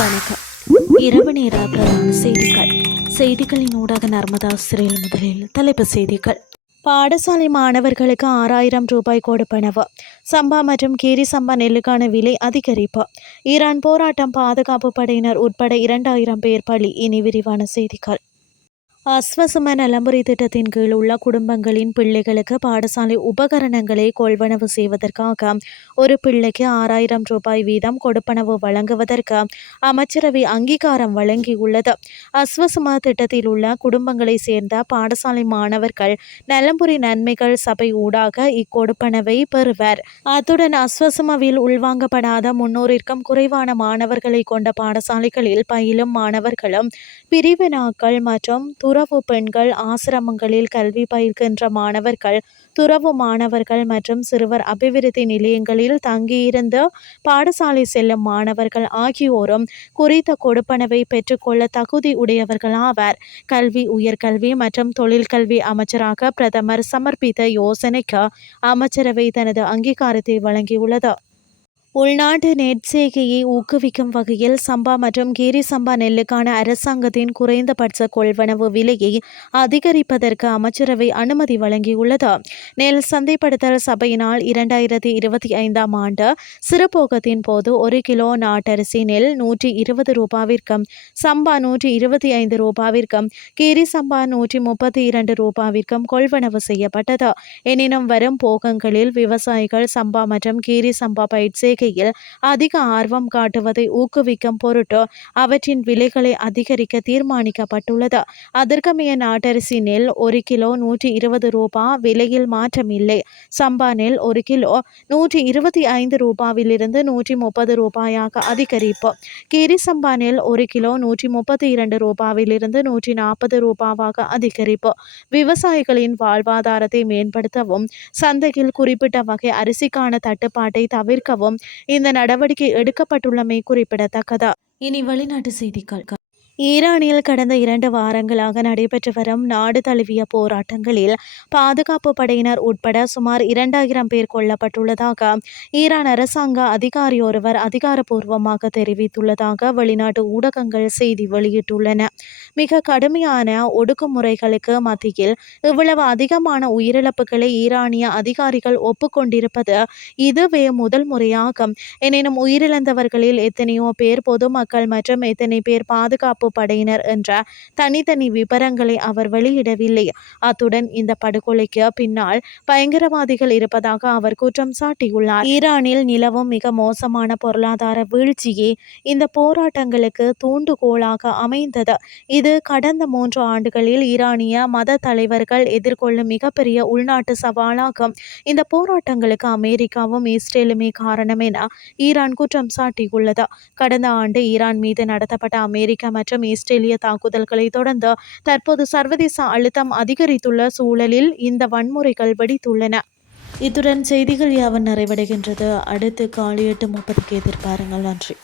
வணக்கம். இரவு நேர பிரதான செய்திகள். செய்திகளின் ஊடாக நர்மதா சிறையில் முதலில் தலைப்பு செய்திகள். பாடசாலை மாணவர்களுக்கு ஆறாயிரம் ரூபாய் கொடுப்பனவு. சம்பா மற்றும் கீரி சம்பா நெல்லுக்கான விலை அதிகரிப்பு. ஈரான் போராட்டம் பாதுகாப்பு படையினர் உட்பட இரண்டாயிரம் பேர் பலி. இனி விரிவான செய்திகள். அஸ்வசம நலம்புரி திட்டத்தின் கீழ் உள்ள குடும்பங்களின் பிள்ளைகளுக்கு பாடசாலை உபகரணங்களை கொள்வனவு செய்வதற்காக ஒரு பிள்ளைக்கு ஆறாயிரம் ரூபாய் வீதம் கொடுப்பனவு வழங்குவதற்கு அமைச்சரவை அங்கீகாரம் வழங்கியுள்ளது. அஸ்வசம திட்டத்தில் உள்ள குடும்பங்களை சேர்ந்த பாடசாலை மாணவர்கள் நலம்புரி நன்மைகள் சபை ஊடாக இக்கொடுப்பனவை பெறுவர். அத்துடன் அஸ்வசமவில் உள்வாங்கப்படாத முன்னூறிற்கும் குறைவான மாணவர்களை கொண்ட பாடசாலைகளில் பயிலும் மாணவர்களும் பிரிவினாக்கள் மற்றும் துறவு பெண்கள் ஆசிரமங்களில் கல்வி பயில்கின்ற மாணவர்கள் துறவு மாணவர்கள் மற்றும் சிறுவர் அபிவிருத்தி நிலையங்களில் தங்கியிருந்து பாடசாலை செல்லும் மாணவர்கள் ஆகியோரும் குறித்த கொடுப்பனவை பெற்றுக்கொள்ள தகுதி உடையவர்கள் ஆவார். கல்வி உயர்கல்வி மற்றும் தொழிற்கல்வி அமைச்சராக பிரதமர் சமர்ப்பித்த யோசனைக்கு அமைச்சரவை தனது அங்கீகாரத்தை வழங்கியுள்ளது. உள்நாட்டு நெற்சேகையை ஊக்குவிக்கும் வகையில் சம்பா மற்றும் கீரி சம்பா நெல்லுக்கான அரசாங்கத்தின் குறைந்தபட்ச கொள்வனவு விலையை அதிகரிப்பதற்கு அமைச்சரவை அனுமதி வழங்கியுள்ளது. நெல் சந்தைப்படுத்தல் சபையினால் இரண்டாயிரத்தி இருபத்தி ஐந்தாம் ஆண்டு சிறுபோகத்தின் போது ஒரு கிலோ நாட்டரிசி நெல் நூற்றி இருபது ரூபாவிற்கும் சம்பா நூற்றி இருபத்தி ஐந்து ரூபாவிற்கும் கீரி சம்பா நூற்றி முப்பத்தி இரண்டு ரூபாவிற்கும் கொள்வனவு செய்யப்பட்டது. எனினும் வரும் போகங்களில் விவசாயிகள் சம்பா மற்றும் கீரி சம்பா பயிற்சி வாழ்க்கையில் அதிக ஆர்வம் காட்டுவதை ஊக்குவிக்கும் பொருட்டு அவற்றின் விலைகளை அதிகரிக்க தீர்மானிக்கப்பட்டுள்ளது. அதற்கமைய நாட்டரிசி நெல் ஒரு கிலோ நூற்றி இருபது ரூபா விலையில் மாற்றமில்லை. சம்பா நெல் ஒரு கிலோ நூற்றி இருபத்தி ஐந்து ரூபாவிலிருந்து நூற்றி முப்பது ரூபாயாக அதிகரிப்பு. கீரி சம்பா நெல் ஒரு கிலோ நூற்றி முப்பத்தி இரண்டு ரூபாவிலிருந்து நூற்றி நாற்பது ரூபாவாக அதிகரிப்பு. விவசாயிகளின் வாழ்வாதாரத்தை மேம்படுத்தவும் சந்தையில் குறிப்பிட்ட வகை அரிசிக்கான தட்டுப்பாட்டை தவிர்க்கவும் இந்த நடவடிக்கை எடுக்கப்பட்டுள்ளமை குறிப்பிடத்தக்கதா? இனி வெளிநாட்டு செய்திகள் ஈரானில் கடந்த இரண்டு வாரங்களாக நடைபெற்று வரும் நாடு தழுவிய போராட்டங்களில் பாதுகாப்பு படையினர் உட்பட சுமார் இரண்டாயிரம் பேர் கொல்லப்பட்டுள்ளதாக ஈரான் அரசாங்க அதிகாரி ஒருவர் அதிகாரப்பூர்வமாக தெரிவித்துள்ளதாக வெளிநாட்டு ஊடகங்கள் செய்தி வெளியிட்டுள்ளன. மிக கடுமையான ஒடுக்குமுறைகளுக்கு மத்தியில் இவ்வளவு அதிகமான உயிரிழப்புகளை ஈரானிய அதிகாரிகள் ஒப்புக்கொண்டிருப்பது இதுவே முதல் முறையாகும். எனினும் உயிரிழந்தவர்களில் எத்தனையோ பேர் பொதுமக்கள் மற்றும் எத்தனை பேர் பாதுகாப்பு படையினர் என்ற தனித்தனி விபரங்களை அவர் வெளியிடவில்லை. அத்துடன் இந்த படுகொலைக்கு பின்னால் பயங்கரவாதிகள் இருப்பதாக அவர் குற்றம் சாட்டியுள்ளார். ஈரானில் நிலவும் மிக மோசமான பொருளாதார வீழ்ச்சியே இந்த போராட்டங்களுக்கு தூண்டுகோலாக அமைந்தது. இது கடந்த மூன்று ஆண்டுகளில் ஈரானிய மத தலைவர்கள் எதிர்கொள்ளும் மிகப்பெரிய உள்நாட்டு சவாலாகும். இந்த போராட்டங்களுக்கு அமெரிக்காவும் இஸ்ரேலுமே காரணம் என ஈரான் குற்றம் சாட்டியுள்ளது. கடந்த ஆண்டு ஈரான் மீது நடத்தப்பட்ட அமெரிக்க மற்றும் மற்றும் இஸ்ரேலிய தாக்குதல்களை தொடர்ந்து தற்போது சர்வதேச அழுத்தம் அதிகரித்துள்ள சூழலில் இந்த வன்முறைகள் வெடித்துள்ளன. இத்துடன் செய்திகள் யாவன் நிறைவடைகின்றது. அடுத்து காலை எட்டு முப்பதுக்கு எதிர்பாருங்கள். நன்றி.